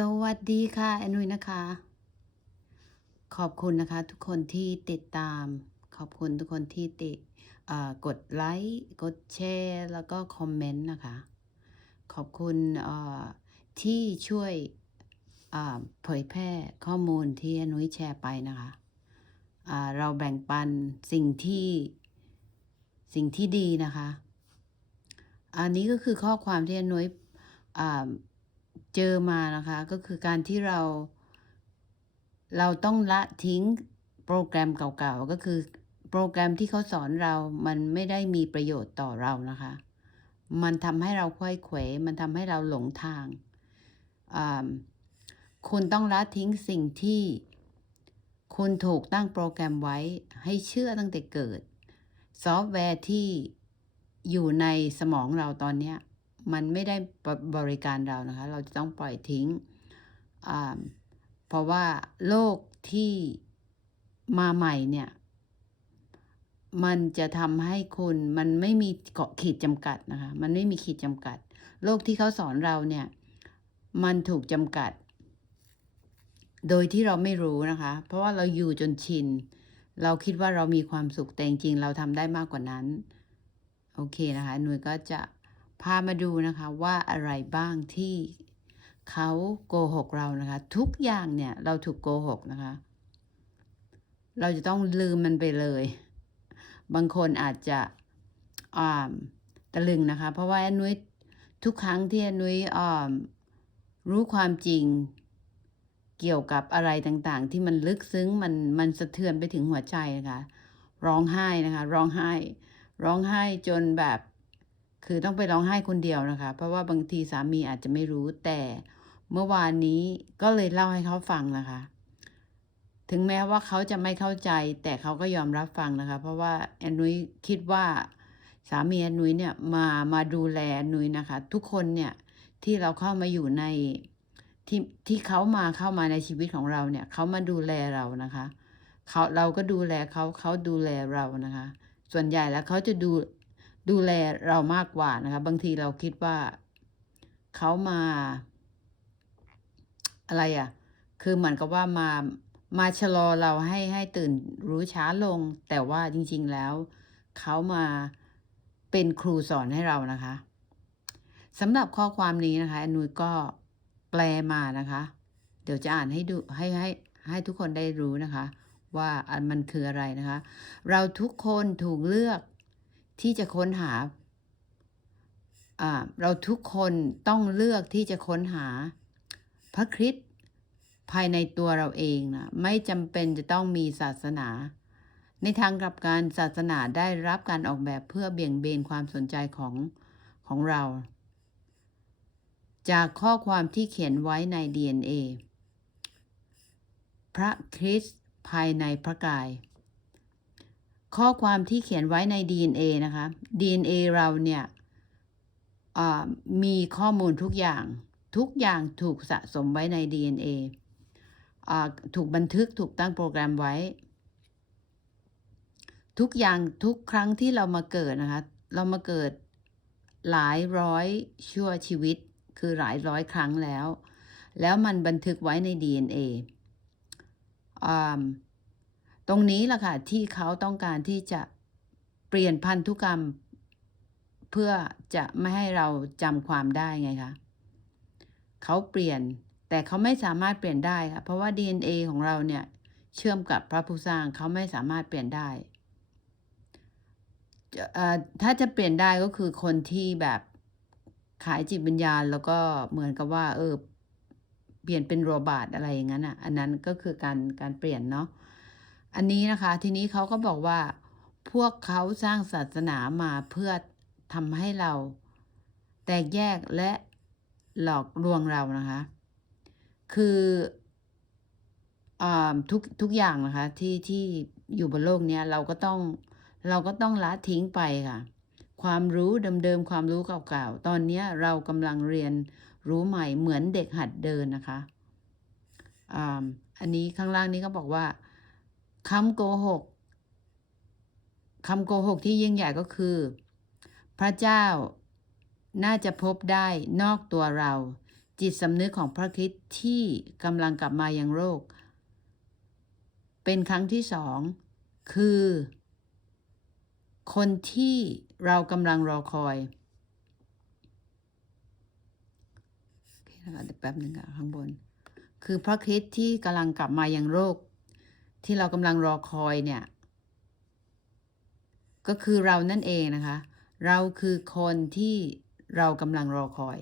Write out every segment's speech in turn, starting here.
สวัสดีค่ะแอนนุยนะคะ ขอบคุณนะคะ ทุกคนที่ติดตาม ขอบคุณทุกคนที่ติดกดไลค์กดแชร์แล้วก็คอมเมนต์นะคะ ขอบคุณที่ช่วยเผยแพร่ข้อมูลที่อนุยแชร์ไปนะคะเราแบ่งปันสิ่งที่สิ่งที่ดีนะคะ อันนี้ก็คือข้อความที่อนุยอ เจอมานะคะ ก็คือการที่เรา เราต้องละทิ้งโปรแกรมเก่าๆ ก็คือโปรแกรมที่เขาสอนเรา มันไม่ได้มีประโยชน์ต่อเรานะคะ มันทำให้เราควยเขว มันทำให้เราหลงทางอ่าคุณต้องละทิ้งสิ่งที่ คุณถูกตั้งโปรแกรมไว้ให้เชื่อตั้งแต่เกิด ซอฟต์แวร์ที่อยู่ในสมองเราตอนเนี้ย มันไม่ได้บริการเรานะคะ เราจะต้องปล่อยทิ้งอ่าเพราะว่าโลกที่มาใหม่เนี่ย มันจะทำให้คุณมันไม่มีเกาะขีดจำกัดนะคะ มันไม่มีขีดจำกัด โลกที่เขาสอนเราเนี่ย มันถูกจำกัด โดยที่เราไม่รู้นะคะ เพราะว่าเราอยู่จนชิน เราคิดว่าเรามีความสุขแต่จริงๆเราทำได้มากกว่านั้น โอเคนะคะ หน่วยก็จะ พามาดูนะคะว่าอะไรบ้างที่เขาโกหกเรานะคะ ทุกอย่างเนี่ยเราถูกโกหกนะคะ เราจะต้องลืมมันไปเลย บางคนอาจจะอ่าตะลึงนะคะ เพราะว่าอนนุ้ยทุกครั้งที่อนนุ้ยอ่ารู้ความจริงเกี่ยวกับอะไรต่างๆ ที่มันลึกซึ้งมันมันสะเทือนไปถึงหัวใจนะคะ ร้องไห้นะคะ ร้องไห้ ร้องไห้จนแบบ คือต้องไปร้องไห้คนเดียวนะคะ เพราะว่าบางทีสามีอาจจะไม่รู้แต่เมื่อวานนี้ก็เลยเล่าให้เขาฟังนะคะ ถึงแม้ว่าเขาจะไม่เข้าใจ แต่เขาก็ยอมรับฟังนะคะ เพราะว่าแอนนุ้ยคิดว่าสามีแอนนุ้ยเนี่ยมามาดูแลแอนนุ้ยนะคะ ทุกคนเนี่ยที่เราเข้ามาอยู่ในที่ที่เขามาเข้ามาในชีวิตของเราเนี่ยเขามาดูแลเรานะคะเขาเราก็ดูแลเขาเขาดูแลเรานะคะ ส่วนใหญ่แล้วเขาจะดู ดูแลเรามากกว่านะคะ บางทีเราคิดว่าเขามา อะไรอะ่ะ คือเหมือนกับว่ามามาชะลอเราให้ให้ตื่นรู้ช้าลง แต่ว่าจริง ๆแล้วเขามาเป็นครูสอนให้เรานะคะสำหรับข้อความนี้นะคะอนุยก็แปลมานะคะ เดี๋ยวจะอ่านให้ดูให้ให้ให้ทุกคนได้รู้นะคะ ว่ามันคืออะไรนะคะ เราทุกคนถูกเลือก ที่จะค้นหา เราทุกคนต้องเลือกที่จะค้นหา พระคริสต์ภายในตัวเราเองนะไม่จำเป็นจะต้องมีศาสนา ในทางกลับการศาสนาได้รับการออกแบบเพื่อเบี่ยงเบนความสนใจของของเรา จากข้อความที่เขียนไว้ใน DNA พระคริสต์ภายในพระกาย ข้อความที่เขียนไว้ใน DNA นะคะ DNA เราเนี่ยมีข้อมูลทุกอย่าง ทุกอย่างถูกสะสมไว้ใน DNA ถูกบันทึกถูกตั้งโปรแกรมไว้ ทุกอย่างทุกครั้งที่เรามาเกิดนะคะ เรามาเกิดหลายร้อยชั่วชีวิตคือหลายร้อยครั้งแล้ว แล้วมันบันทึกไว้ใน DNA ตรงนี้แหละค่ะที่เขาต้องการที่จะเปลี่ยนพันธุกรรม เพื่อจะไม่ให้เราจำความได้ไงคะเขาเปลี่ยนแต่เขาไม่สามารถเปลี่ยนได้ค่ะเพราะว่า DNA ของเราเนี่ยเชื่อมกับพระผู้สร้างเขาไม่สามารถเปลี่ยนได้ถ้าจะเปลี่ยนได้ก็คือคนที่แบบขายจิตวิญญาณ แล้วก็เหมือนกับว่า เออ เปลี่ยนเป็นโรบอทอะไรอย่างนั้นอะ อันนั้นก็คือการการเปลี่ยนเนาะ อันนี้นะคะทีนี้เขาก็บอกว่า พวกเขาสร้างศาสนามาเพื่อทำให้เรา แตกแยกและหลอกลวงเรานะคะ คืออทุกทุกอย่างนะคะที่ที่อยู่บนโลกนี้เราก็ต้องเราก็ต้องละทิ้งไปค่ะ ความรู้เดิมๆความรู้เก่าๆ ตอนนี้เรากำลังเรียนรู้ใหม่เหมือนเด็กหัดเดินนะคะออันนี้ข้างล่างนี้ก็บอกว่า คำโกหกคำโกหกที่ยิ่งใหญ่ก็คือ พระเจ้าน่าจะพบได้นอกตัวเรา จิตสำนึกของพระคริสต์ที่กำลังกลับมายังโลก เป็นครั้งที่สอง คือ คนที่เรากำลังรอคอยแป๊บหนึ่งค่ะข้างบน คือพระคริสต์ที่กำลังกลับมายังโลก ที่เรากำลังรอคอยเนี่ย ก็คือเรานั่นเองนะคะ เราคือคนที่เรากำลังรอคอย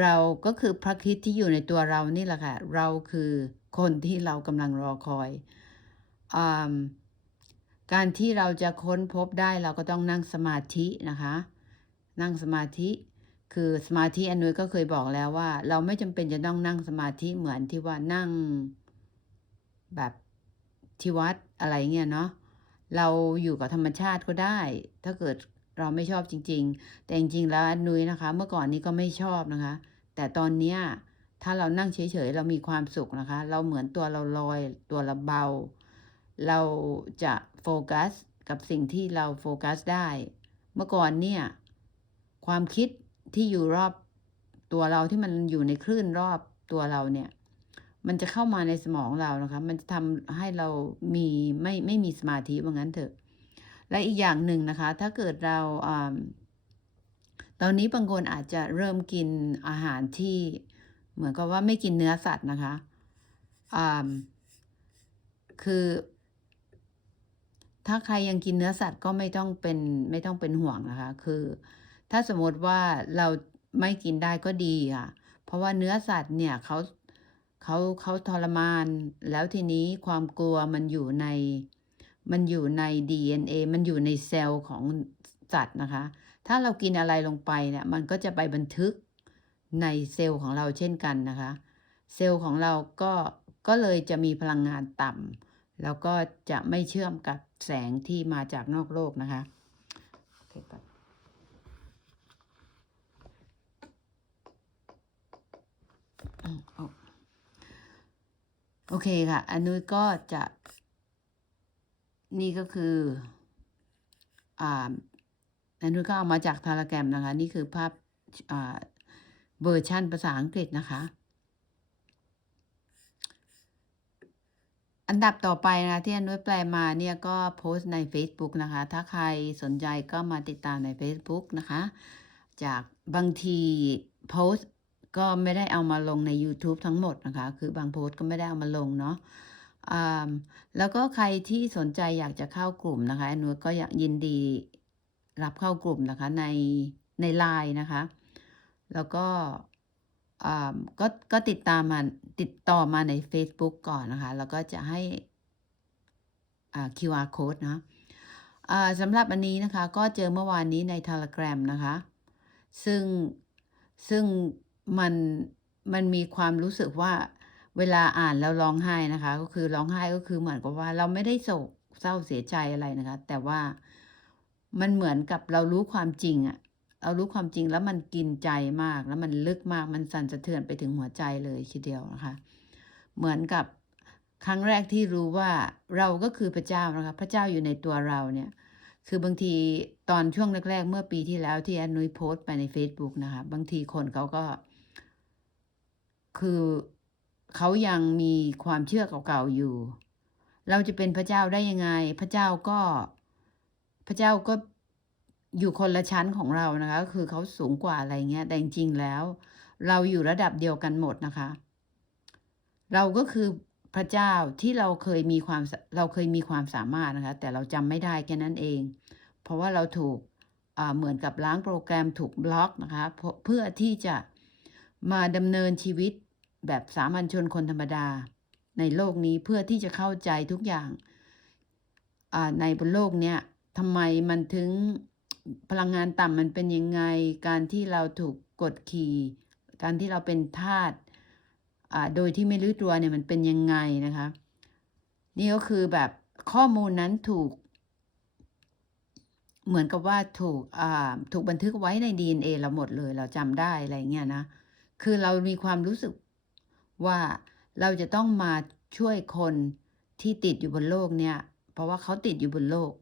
เราก็คือพระคริสต์ที่อยู่ในตัวเรานี่แหละค่ะ เราคือคนที่เรากำลังรอคอยอการที่เราจะค้นพบได้เราก็ต้องนั่งสมาธินะคะ นั่งสมาธิคือสมาธิอันนุ้ยก็เคยบอกแล้วว่า เราไม่จำเป็นจะต้องนั่งสมาธิเหมือนที่ว่านั่งแบบ ที่วัดอะไรเงี้ยเนาะเราอยู่กับธรรมชาติก็ได้ ถ้าเกิดเราไม่ชอบจริง ๆ แต่จริงๆแล้วนนุ้ยนะคะ เมื่อก่อนนี้ก็ไม่ชอบนะคะ แต่ตอนเนี้ยถ้าเรานั่งเฉยๆเรามีความสุขนะคะ เราเหมือนตัวเราลอยตัวเราเบา เราจะโฟกัสกับสิ่งที่เราโฟกัสได้ เมื่อก่อนเนี่ยความคิดที่อยู่รอบตัวเราที่มันอยู่ในคลื่นรอบตัวเราเนี่ย มันจะเข้ามาในสมองเรานะคะ มันจะทำให้เรามีไม่ไม่มีสมาธิว่างั้นเถอะ และอีกอย่างหนึ่งนะคะ ถ้าเกิดเราอตอนนี้บางคนอาจจะเริ่มกินอาหารที่เหมือนกับว่าไม่กินเนื้อสัตว์นะคะคือ ถ้าใครยังกินเนื้อสัตว์ก็ไม่ต้องเป็นไม่ต้องเป็นห่วงนะคะ คือ ถ้าสมมติว่าเราไม่กินได้ก็ดีค่ะ เพราะว่าเนื้อสัตว์เนี่ยเขา เขาเขาทรมาน แล้วทีนี้ความกลัวมันอยู่ใน มันอยู่ใน DNA มันอยู่ในเซลล์ของสัตว์นะคะ ถ้าเรากินอะไรลงไปเนี่ย มันก็จะไปบันทึกในเซลล์ของเราเช่นกันนะคะ เซลล์ของเราก็ก็เลยจะมีพลังงานต่ำแล้วก็จะไม่เชื่อมกับแสงที่มาจากนอกโลกนะคะโอเค เอาโอเคค่ะ อันนู้นก็จะ นี่ก็คือ อ่าอันนู้นก็เอามาจากทาราแกรมนะคะ นี่คือภาพอ่าเวอร์ชั่นภาษาอังกฤษนะคะ อันดับต่อไปนะที่อันนุ้ยแปลมาเนี่ยก็โพสต์ใน Facebook นะคะ ถ้าใครสนใจก็มาติดตามใน Facebook นะคะ จากบางทีโพสต์ ก็ไม่ได้เอามาลงใน YouTube ทั้งหมดนะคะ คือบางโพสต์ก็ไม่ได้เอามาลงเนาะแล้วก็ใครที่สนใจอยากจะเข้ากลุ่มนะคะอนุก็อยากยินดีรับเข้ากลุ่มนะคะในในไลน์นะคะ แล้วก็ก็ก็ติดตามมาติดต่อมาใน Facebook ก่อนนะคะ แล้วก็จะให้ QR code นะสำหรับอันนี้นะคะ ก็เจอเมื่อวานนี้ใน Telegram นะคะ ซึ่งซึ่ง มันมันมีความรู้สึกว่าเวลาอ่านแล้วร้องไห้นะคะ ก็คือร้องไห้ก็คือเหมือนกับว่าเราไม่ได้โศกเศร้าเสียใจอะไรนะคะ แต่ว่ามันเหมือนกับเรารู้ความจริงอะเรารู้ความจริงแล้วมันกินใจมากแล้วมันลึกมากมันสั่นสะเทือนไปถึงหัวใจเลยทีเดียวนะคะ เหมือนกับครั้งแรกที่รู้ว่าเราก็คือพระเจ้านะคะ พระเจ้าอยู่ในตัวเราเนี่ย คือบางทีตอนช่วงแรก ๆ เมื่อปีที่แล้วที่แอนนุยโพสต์ไปใน Facebook นะคะ บางทีคนเขาก็ คือเขายังมีความเชื่อเก่าๆอยู่ เราจะเป็นพระเจ้าได้ยังไง พระเจ้าก็พระเจ้าก็อยู่คนละชั้นของเรานะคะก็คือเขาสูงกว่าอะไรเงี้ยแต่จริงๆแล้ว เราอยู่ระดับเดียวกันหมดนะคะ เราก็คือพระเจ้าที่เราเคยมีความเราเคยมีความสามารถนะคะ แต่เราจำไม่ได้แค่นั้นเอง เพราะว่าเราถูกเหมือนกับล้างโปรแกรมถูกบล็อกนะคะ เพื่อที่จะมาดำเนินชีวิต แบบสามัญชนคนธรรมดา ในโลกนี้เพื่อที่จะเข้าใจทุกอย่างในบนโลกเนี้ยทำไมมันถึงพลังงานต่ำมันเป็นยังไง การที่เราถูกกดขี่ การที่เราเป็นทาสโดยที่ไม่รู้ตัวเนี่ยมันเป็นยังไงนะคะ นี่ก็คือแบบข้อมูลนั้นถูก เหมือนกับว่าถูกถูกบันทึกไว้ใน DNA เราหมดเลย เราจำได้อะไรเงี้ยนะ คือเรามีความรู้สึก ว่าเราจะต้องมาช่วยคนที่ติดอยู่บนโลกเนี่ย เพราะว่าเขาติดอยู่บนโลก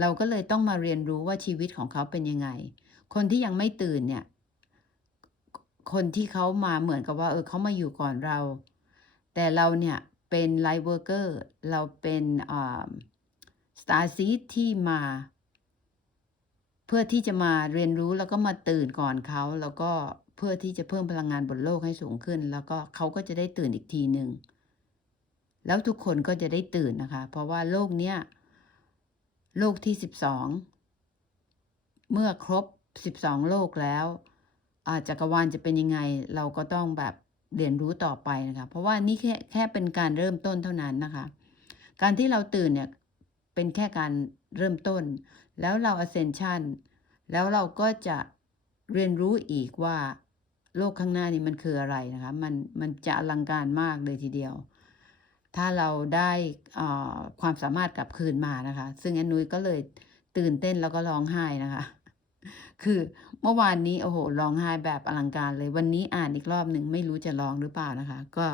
เราก็เลยต้องมาเรียนรู้ว่าชีวิตของเขาเป็นยังไง คนที่ยังไม่ตื่นเนี่ย คนที่เขามาเหมือนกับว่า เออเขามาอยู่ก่อนเรา แต่เราเนี่ยเป็น Light Worker เราเป็นอ่า Starseed ที่มา เพื่อที่จะมาเรียนรู้แล้วก็มาตื่นก่อนเขาแล้วก็ เพื่อที่จะเพิ่มพลังงานบนโลกให้สูงขึ้น แล้วก็เขาก็จะได้ตื่นอีกทีหนึ่งแล้วทุกคนก็จะได้ตื่นนะคะ เพราะว่าโลกเนี้ยโลกที่ 12 เมื่อครบ 12 โลกแล้วอ่าจักรวาลจะเป็นยังไงเราก็ต้องแบบเรียนรู้ต่อไปนะคะ เพราะว่านี่แค่แค่เป็นการเริ่มต้นเท่านั้นนะคะ การที่เราตื่นเนี่ยเป็นแค่การเริ่มต้น แล้วเรา ascension แล้วเราก็จะเรียนรู้อีกว่า โลกข้างหน้านี้มันคืออะไรนะคะมันมันจะอลังการมากเลยทีเดียว ถ้าเราได้อ่าความสามารถกลับคืนมานะคะ ซึ่งแอนนุ้ยก็เลยตื่นเต้นแล้วก็ร้องไห้นะคะ คือเมื่อวานนี้โอ้โหร้องไห้แบบอลังการเลยวันนี้อ่านอีกรอบหนึ่งไม่รู้จะร้องหรือเปล่านะคะ ก็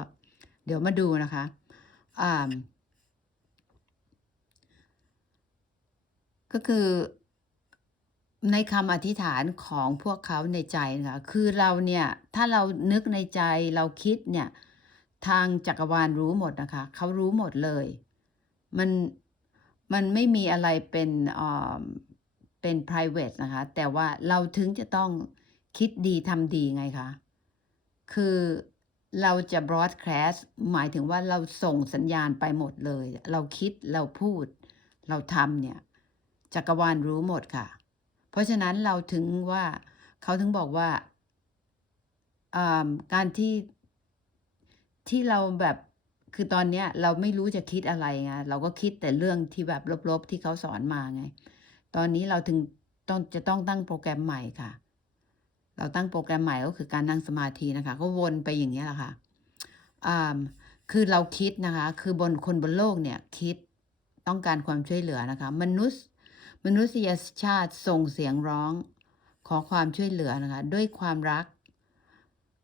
เดี๋ยวมาดูนะคะอ่าก็คือ ในคำอธิษฐานของพวกเขาในใจนะคะคือเราเนี่ยถ้าเรานึกในใจเราคิดเนี่ยทางจักรวาลรู้หมดนะคะเขารู้หมดเลย มันมันไม่มีอะไรเป็นอ่าเป็น private นะคะ แต่ว่าเราถึงจะต้องคิดดีทำดีไงคะ คือเราจะ broadcast หมายถึงว่าเราส่งสัญญาณไปหมดเลย เราคิดเราพูด เราทำเนี่ย จักรวาลรู้หมดค่ะ เพราะฉะนั้นเราถึงว่าเขาถึงบอกว่าการที่ที่เราแบบคือตอนเนี้ยเราไม่รู้จะคิดอะไรไงเราก็คิดแต่เรื่องที่แบบลบๆที่เขาสอนมาไง ตอนนี้เราถึงต้องจะต้องตั้งโปรแกรมใหม่ค่ะ เราตั้งโปรแกรมใหม่ก็คือการนั่งสมาธินะคะ ก็วนไปอย่างเงี้ยแหละค่ะอ่าคือเราคิดนะคะ คือบนคนบนโลกเนี่ยคิดต้องการความช่วยเหลือนะคะ มนุษย์ มนุษยชาติส่งเสียงร้อง ขอความช่วยเหลือนะคะ ด้วยความรัก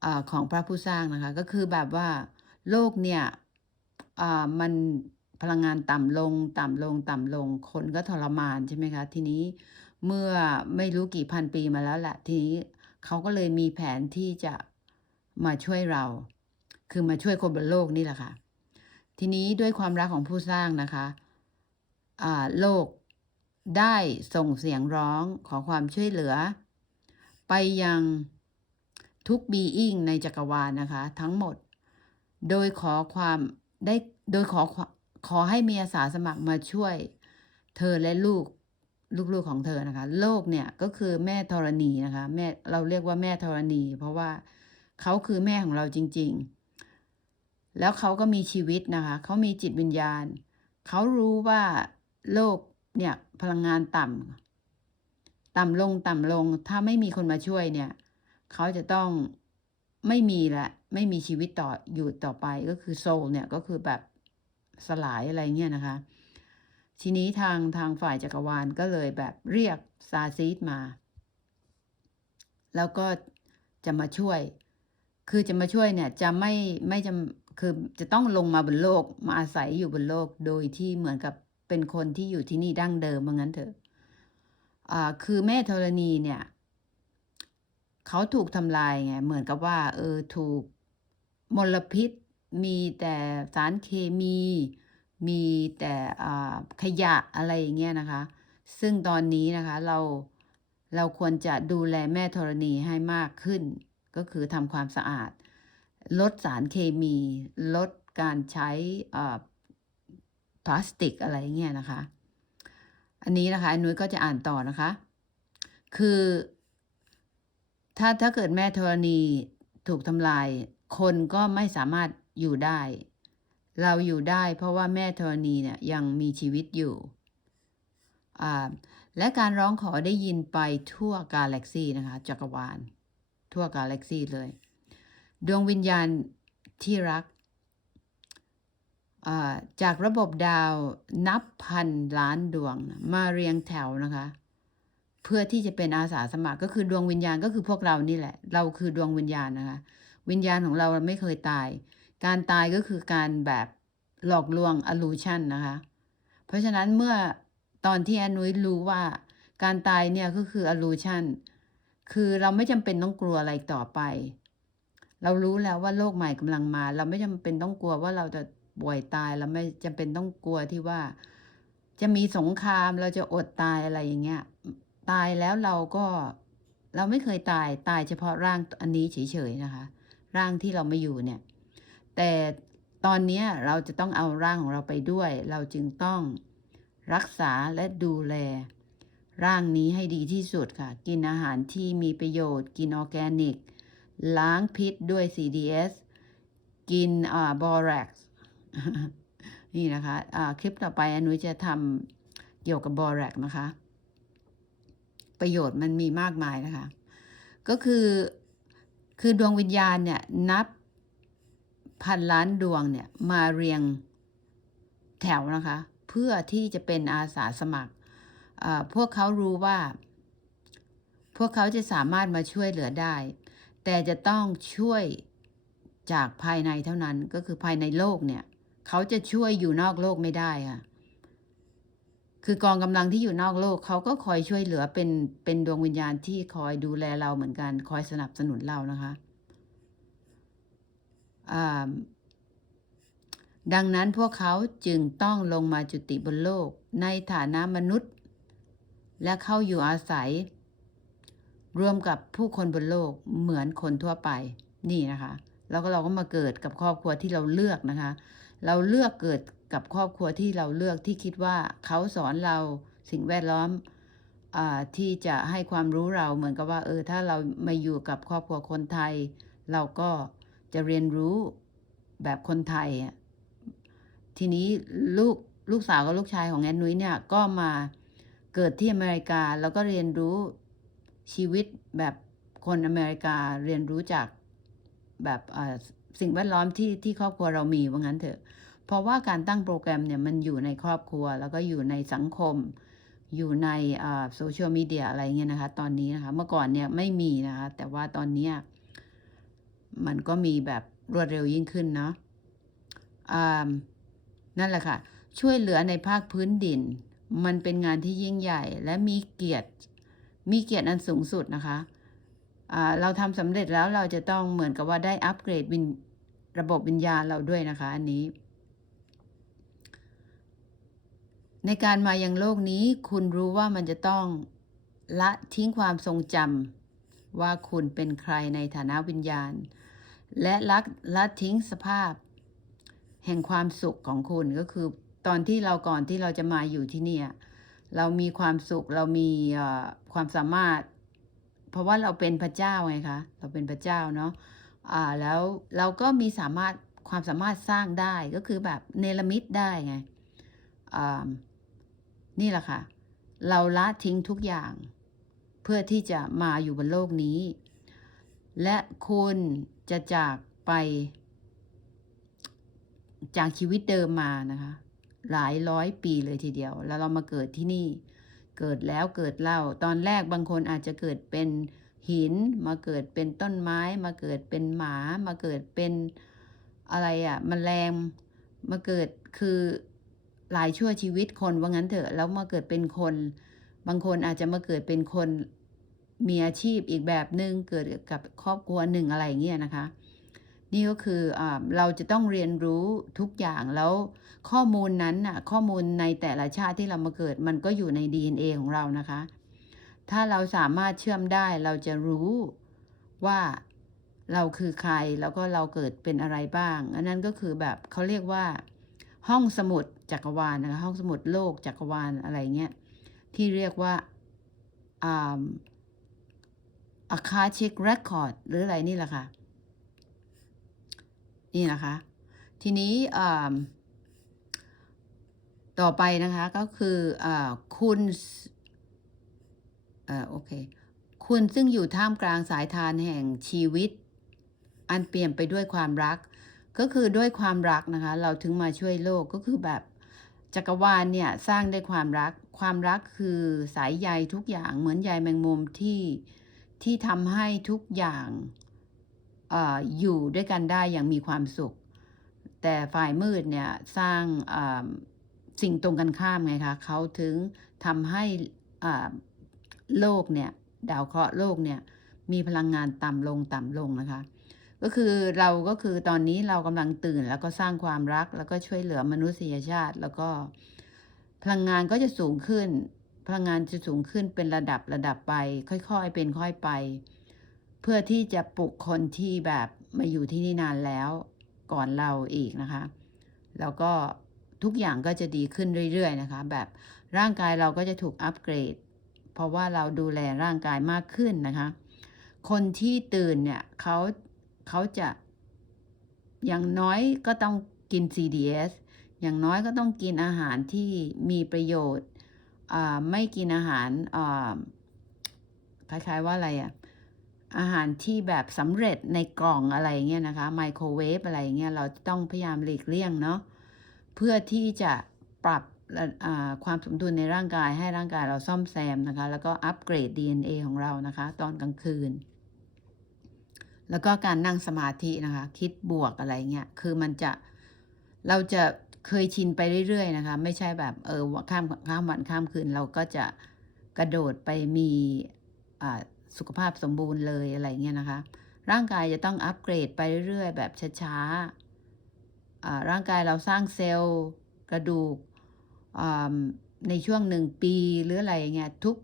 อของพระผู้สร้างนะคะ ก็คือแบบว่าโลกเนี่ยมันพลังงานต่ำลงต่ำลงต่ำลง คนก็ทรมานใช่ไหมคะ ทีนี้เมื่อไม่รู้กี่พันปีมาแล้วแหละทีนี้เขาก็เลยมีแผนที่จะมาช่วยเรา คือมาช่วยคนบนโลกนี่แหละค่ะ ทีนี้ด้วยความรักของผู้สร้างนะคะโลก ได้ส่งเสียงร้องขอความช่วยเหลือ ไปยังทุกบีอิงในจักรวาลนะคะ ทั้งหมด โดยขอความได้โดยขอขอให้มีอาสาสมัครมาช่วย เธอและลูกลูกๆของเธอนะคะ โลกเนี่ยก็คือแม่ธรณีนะคะแม่เราเรียกว่าแม่ธรณี เพราะว่าเขาคือแม่ของเราจริง ๆ แล้วเขาก็มีชีวิตนะคะ เขามีจิตวิญญาณ เขารู้ว่าโลก เนี่ยพลังงานต่ำต่ำลงต่ำลง ถ้าไม่มีคนมาช่วยเนี่ย เขาจะต้องไม่มีละไม่มีชีวิตต่ออยู่ต่อไปก็คือโซลเนี่ยก็คือแบบสลายอะไรเงี้ยนะคะ ทีนี้ทางทางฝ่ายจักรวาลก็เลยแบบเรียกซาซีดมา แล้วก็จะมาช่วย คือจะมาช่วยเนี่ยจะไม่ไม่จะคือจะต้องลงมาบนโลกมาอาศัยอยู่บนโลกโดยที่เหมือนกับ เป็นคนที่อยู่ที่นี่ดั้งเดิมว่างั้นเถอะอ่าคือแม่ธรณีเนี่ยเขาถูกทำลายไงเหมือนกับว่าเออถูกมลพิษ มีแต่สารเคมี มีแต่ขยะอะไรอย่างเงี้ยนะคะ ซึ่งตอนนี้นะคะเราเราควรจะดูแลแม่ธรณีให้มากขึ้น ก็คือทำความสะอาด ลดสารเคมี ลดการใช้อ่า พลาสติกอะไรเงี้ยนะคะ อันนี้นะคะนุ้ยก็จะอ่านต่อนะคะ คือ ถ้าถ้าเกิดแม่ธรณีถูกทำลาย คนก็ไม่สามารถอยู่ได้ เราอยู่ได้เพราะว่าแม่ธรณีเนี่ยยังมีชีวิตอยู่อ่าและการร้องขอได้ยินไปทั่วกาแล็กซีนะคะ จักรวาล ทั่วกาแล็กซีเลย ดวงวิญญาณที่รัก จากระบบดาวนับพันล้านดวง มาเรียงแถวนะคะ เพื่อที่จะเป็นอาสาสมัครก็คือดวงวิญญาณก็คือพวกเรานี่แหละ เราคือดวงวิญญาณนะคะ วิญญาณของเราไม่เคยตาย การตายก็คือการแบบหลอกลวง illusion นะคะ เพราะฉะนั้นเมื่อตอนที่อนุ้ยรู้ว่าการตายเนี่ยก็คือ illusion คือเราไม่จำเป็นต้องกลัวอะไรต่อไป เรารู้แล้วว่าโลกใหม่กำลังมา เราไม่จำเป็นต้องกลัวว่าเราจะ ป่วยตายเราไม่จำเป็นต้องกลัวที่ว่า จะมีสงครามเราจะอดตายอะไรอย่างเงี้ย ตายแล้วเราก็เราไม่เคยตายตายเฉพาะร่างอันนี้เฉยๆนะคะ ร่างที่เราไม่อยู่เนี่ย แต่ตอนนี้เราจะต้องเอาร่างของเราไปด้วย เราจึงต้องรักษาและดูแล ร่างนี้ให้ดีที่สุดค่ะ กินอาหารที่มีประโยชน์ กินออร์แกนิก ล้างพิษด้วย CDS กินอ่าบอแร็กซ์ นี่นะคะอ่าคลิปต่อไปอนุจะทำเกี่ยวกับบอแรกนะคะ ประโยชน์มันมีมากมายนะคะ ก็คือคือดวงวิญญาณเนี่ยนับพันล้านดวงเนี่ยมาเรียงแถวนะคะ เพื่อที่จะเป็นอาสาสมัคร พวกเขารู้ว่า พวกเขาจะสามารถมาช่วยเหลือได้ แต่จะต้องช่วยจากภายในเท่านั้นก็คือภายในโลกเนี่ย เขาจะช่วยอยู่นอกโลกไม่ได้ค่ะ คือกองกำลังที่อยู่นอกโลกเขาก็คอยช่วยเหลือเป็นเป็นดวงวิญญาณที่คอยดูแลเราเหมือนกัน คอยสนับสนุนเรานะคะดังนั้นพวกเขาจึงต้องลงมาจุติบนโลก ในฐานะมนุษย์ และเข้าอยู่อาศัย รวมกับผู้คนบนโลกเหมือนคนทั่วไปนี่นะคะ แล้วก็เราก็มาเกิดกับครอบครัวที่เราเลือกนะคะ เราเลือกเกิดกับครอบครัวที่เราเลือกที่คิดว่าเขาสอนเราสิ่งแวดล้อมอที่จะให้ความรู้เราเหมือนกับว่า เออ ถ้าเรามาอยู่กับครอบครัวคนไทย เราก็จะเรียนรู้แบบคนไทย ทีนี้ลูกลูกสาวกับลูกชายของแอนนุ้ยเนี่ยก็มาเกิดที่อเมริกาแล้วก็เรียนรู้ชีวิตแบบคนอเมริกาเรียนรู้จากแบบอ่า สิ่งแวดล้อมที่ที่ครอบครัวเรามีว่างั้นเถอะ เพราะว่าการตั้งโปรแกรมเนี่ยมันอยู่ในครอบครัว แล้วก็อยู่ในสังคม อยู่ในโซเชียลมีเดียอะไรเงี้ยนะคะ ตอนนี้นะคะ เมื่อก่อนเนี่ยไม่มีนะคะ แต่ว่าตอนนี้มันก็มีแบบรวดเร็วยิ่งขึ้นเนาะอ่านั่นแหละค่ะ ช่วยเหลือในภาคพื้นดิน มันเป็นงานที่ยิ่งใหญ่และมีเกียรติ มีเกียรติอันสูงสุดนะคะอ่าเราทำสำเร็จแล้วเราจะต้องเหมือนกับว่าได้อัปเกรดวิน ระบบวิญญาณเราด้วยนะคะ อันนี้ ในการมายังโลกนี้ คุณรู้ว่ามันจะต้องละทิ้งความทรงจำว่าคุณเป็นใครในฐานะวิญญาณ และละละทิ้งสภาพ แห่งความสุขของคุณก็คือ ตอนที่เราก่อนที่เราจะมาอยู่ที่นี่เรามีความสุขเรามีความสามารถ เพราะว่าเราเป็นพระเจ้าไงคะ เราเป็นพระเจ้าเนาะ อ่าแล้วเราก็มีสามารถความสามารถสร้างได้ก็คือแบบเนรมิตได้ไงอ่านี่แหละค่ะ เราละทิ้งทุกอย่าง เพื่อที่จะมาอยู่บนโลกนี้ และคุณจะจากไป จากชีวิตเดิมมานะคะ หลายร้อยปีเลยทีเดียว แล้วเรามาเกิดที่นี่ เกิดแล้วเกิดเล่า ตอนแรกบางคนอาจจะเกิดเป็น หิน มาเกิดเป็นต้นไม้ มาเกิดเป็นหมา มาเกิดเป็นอะไรอะ่ะมแมลงมาเกิดคือหลายชั่วชีวิตคนว่างั้นเถอะแล้วมาเกิดเป็นคน บางคนอาจจะมาเกิดเป็นคนมีอาชีพอีกแบบหนึ่งเกิดกับครอบครัวหนึ่งอะไรเงี้ยนะคะ นี่ก็คืออเราจะต้องเรียนรู้ทุกอย่างแล้วข้อมูลนั้นน่ะข้อมูลในแต่ละชาติที่เรามาเกิดมันก็อยู่ใน DNA ของเรานะคะ ถ้าเราสามารถเชื่อมได้เราจะรู้ว่าเราคือใครแล้วก็เราเกิดเป็นอะไรบ้าง อันนั้นก็คือแบบเขาเรียกว่า ห้องสมุดจักรวาลนะคะห้องสมุดโลกจักรวาลอะไรเงี้ยที่เรียกว่าอ่าอาคาชิกเรคคอร์ดหรืออะไรนี่แหละค่ะ นี่นะคะ ทีนี้ต่อไปนะคะก็คืออคุณ โอเค คุณซึ่งอยู่ท่ามกลางสายทานแห่งชีวิต อันเปลี่ยนไปด้วยความรัก ก็คือด้วยความรักนะคะ เราถึงมาช่วยโลกก็คือแบบจักรวาลเนี่ยสร้างด้วยความรัก ความรักคือสายใยทุกอย่างเหมือนใยแมงมุมที่ที่ทำให้ทุกอย่างออยู่ด้วยกันได้อย่างมีความสุข แต่ฝ่ายมืดเนี่ยสร้างสิ่งตรงกันข้ามไงคะเขาถึงทำให้ โลกเนี่ยดาวเคราะห์โลกเนี่ยมีพลังงานต่ำลงต่ำลงนะคะ ก็คือเราก็คือตอนนี้เรากำลังตื่นแล้วก็สร้างความรักแล้วก็ช่วยเหลือมนุษยชาติ แล้วก็พลังงานก็จะสูงขึ้น พลังงานจะสูงขึ้นเป็นระดับระดับไป ค่อยๆ เป็นค่อยไป เพื่อที่จะปลุกคนที่แบบมาอยู่ที่นี่นานแล้วก่อนเราอีกนะคะ แล้วก็ทุกอย่างก็จะดีขึ้นเรื่อยๆนะคะ แบบร่างกายเราก็จะถูกอัปเกรด เพราะว่าเราดูแลร่างกายมากขึ้นนะคะ คนที่ตื่นเนี่ยเขาเขาจะอย่างน้อยก็ต้องกิน CDS อย่างน้อยก็ต้องกินอาหารที่มีประโยชน์ ไม่กินอาหารคล้ายๆว่าอะไรอะอาหารที่แบบสำเร็จในกล่องอะไรเงี้ยนะคะไมโครเวฟอะไรเงี้ยเราต้องพยายามหลีกเลี่ยงเนาะเพื่อที่จะปรับ ความสมดุลในร่างกายให้ร่างกายเราซ่อมแซมนะคะ แล้วก็อัปเกรด DNA ของเรานะคะ ตอนกลางคืน แล้วก็การนั่งสมาธินะคะ คิดบวกอะไรเงี้ยคือมันจะเราจะเคยชินไปเรื่อยๆนะคะ ไม่ใช่แบบเออข้ามข้ามวันข้ามคืนเราก็จะกระโดดไปมีสุขภาพสมบูรณ์เลยอะไรเงี้ยนะคะ ร่างกายจะต้องอัปเกรดไปเรื่อยๆแบบช้าๆอ่าร่างกายเราสร้างเซลล์กระดูก ในช่วงหนึ่งปีหรืออะไรเงี้ยทุก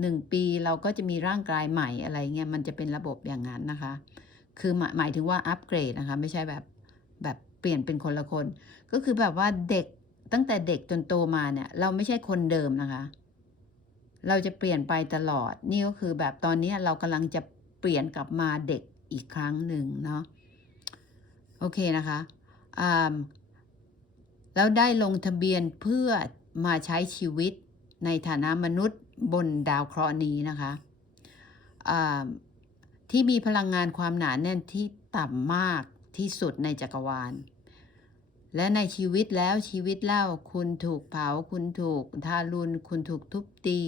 หนึ่งปีเราก็จะมีร่างกายใหม่อะไรเงี้ยมันจะเป็นระบบอย่างนั้นนะคะ คือหมายหมายถึงว่าอัปเกรดนะคะ ไม่ใช่แบบแบบเปลี่ยนเป็นคนละคน ก็คือแบบว่าเด็กตั้งแต่เด็กจนโตมาเนี่ย เราไม่ใช่คนเดิมนะคะ เราจะเปลี่ยนไปตลอด นี่ก็คือแบบตอนนี้เรากำลังจะเปลี่ยนกลับมาเด็กอีกครั้งหนึ่งเนาะโอเคนะคะอ่า แล้วได้ลงทะเบียนเพื่อมาใช้ชีวิตในฐานะมนุษย์บนดาวเคราะห์นี้นะคะที่มีพลังงานความหนาแน่นที่ต่ำมากที่สุดในจักรวาล และในชีวิตแล้วชีวิตเล่าคุณถูกเผาคุณถูกทารุณคุณถูกทุบตี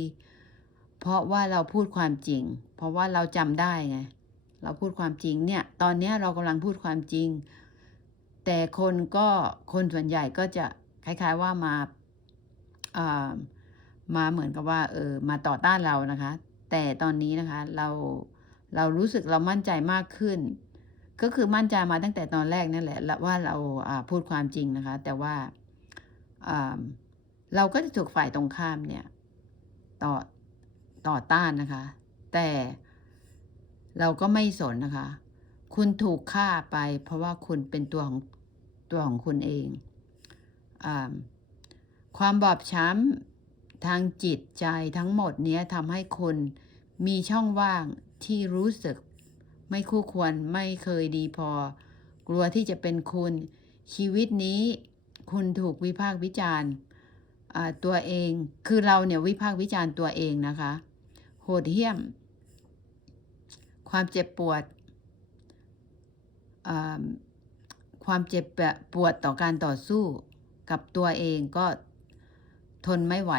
เพราะว่าเราพูดความจริง เพราะว่าเราจำได้ไงเราพูดความจริงเนี่ย ตอนนี้เรากำลังพูดความจริง แต่คนก็คนส่วนใหญ่ก็จะคล้าย ๆว่ามาอ่ามาเหมือนกับว่าเออมาต่อต้านเรานะคะ แต่ตอนนี้นะคะเราเรารู้สึกเรามั่นใจมากขึ้น ก็คือมั่นใจมาตั้งแต่ตอนแรกนั่นแหละว่าเราอ่าพูดความจริงนะคะ แต่ว่าอ่าเราก็จะถูกฝ่ายตรงข้ามเนี่ยต่อต่อต้านนะคะ แต่เราก็ไม่สนนะคะ คุณถูกฆ่าไป เพราะว่าคุณเป็นตัวของ ตัวของคุณเองอความบอบช้ำทางจิตใจทั้งหมดนี้ทำให้คุณมีช่องว่างที่รู้สึก ไม่คู่ควรไม่เคยดีพอ กลัวที่จะเป็นคุณ ชีวิตนี้คุณถูกวิพากษ์วิจารณ์ตัวเองคือเราเนี่ยวิพากษ์วิจารณ์ตัวเองนะคะ โหดเหี้ยม ความเจ็บปวด ความเจ็บปวดต่อการต่อสู้กับตัวเองก็ทนไม่ไหว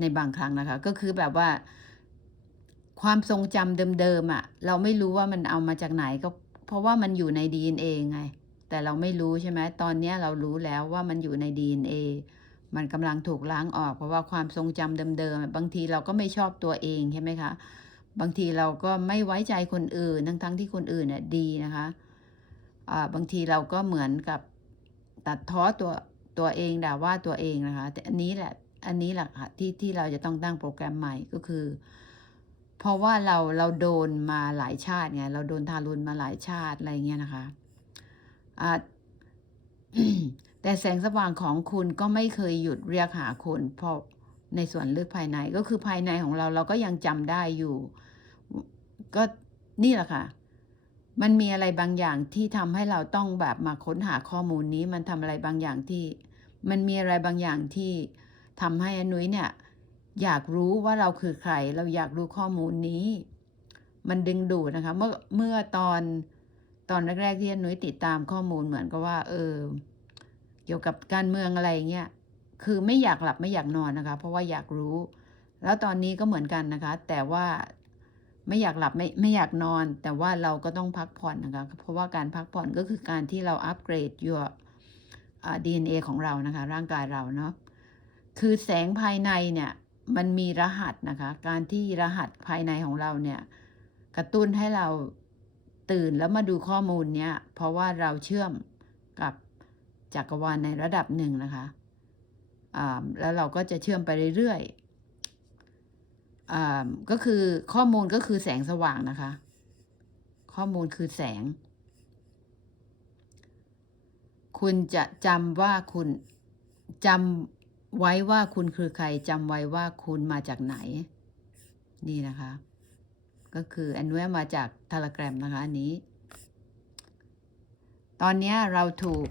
ในบางครั้งนะคะ ก็คือแบบว่า ความทรงจำเดิมๆอะ่ะ เราไม่รู้ว่ามันเอามาจากไหนก็ เพราะว่ามันอยู่ใน DNA ไง แต่เราไม่รู้ใช่ไหมตอนนี้เรารู้แล้วว่ามันอยู่ใน DNA มันกำลังถูกล้างออก เพราะว่าความทรงจำเดิมๆบางทีเราก็ไม่ชอบตัวเองใช่ไหมคะบางทีเราก็ไม่ไว้ใจคนอื่นทั้งๆที่คนอื่นเนี่ยดีนะคะ บางทีเราก็เหมือนกับตัดท้อตัวตัวเองด่าว่าตัวเองนะคะ แต่อันนี้แหละอันนี้แหละค่ะที่ที่เราจะต้องตั้งโปรแกรมใหม่ก็คือ เพราะว่าเราเราโดนมาหลายชาติไงเราโดนทารุณมาหลายชาติอะไรเงี้ยนะคะอ่าแต่แสงสว่างของคุณก็ไม่เคยหยุดเรียกหาคุณเพราะในส่วนลึกภายในก็คือภายในของเราเราก็ยังจำได้อยู่ ก็นี่แหละค่ะ มันมีอะไรบางอย่างที่ทำให้เราต้องแบบมาค้นหาข้อมูลนี้ มันทำอะไรบางอย่างที่ มันมีอะไรบางอย่างที่ทำให้อนุ้ยเนี่ย อยากรู้ว่าเราคือใคร เราอยากรู้ข้อมูลนี้ มันดึงดูดนะคะ เมื่อเมื่อตอนตอนแรกๆที่อนุ้ยติดตามข้อมูลเหมือนกับว่า เออ เกี่ยวกับการเมืองอะไรเงี้ยคือไม่อยากหลับไม่อยากนอนนะคะ เพราะว่าอยากรู้ แล้วตอนนี้ก็เหมือนกันนะคะ แต่ว่า ไม่อยากหลับไม่ไม่อยากนอน แต่ว่าเราก็ต้องพักผ่อนนะคะเพราะว่าการพักผ่อนก็คือการที่เราอัปเกรด your DNA ของเรานะคะ ร่างกายเราเนาะคือแสงภายในเนี่ยมันมีรหัสนะคะ การที่รหัสภายในของเราเนี่ยกระตุ้นให้เราตื่นแล้วมาดูข้อมูลเนี้ยเพราะว่าเราเชื่อมกับจักรวาลในระดับหนึ่งนะคะอ่าแล้วเราก็จะเชื่อมไปเรื่อยๆ ก็คือข้อมูลก็คือแสงสว่างนะคะ ข้อมูลคือแสง คุณจะจำว่าคุณจำไว้ว่าคุณคือใครจำไว้ว่าคุณมาจากไหน นี่นะคะ ก็คืออันนี้มาจาก Telegram นะคะอันนี้ ตอนนี้เราถูก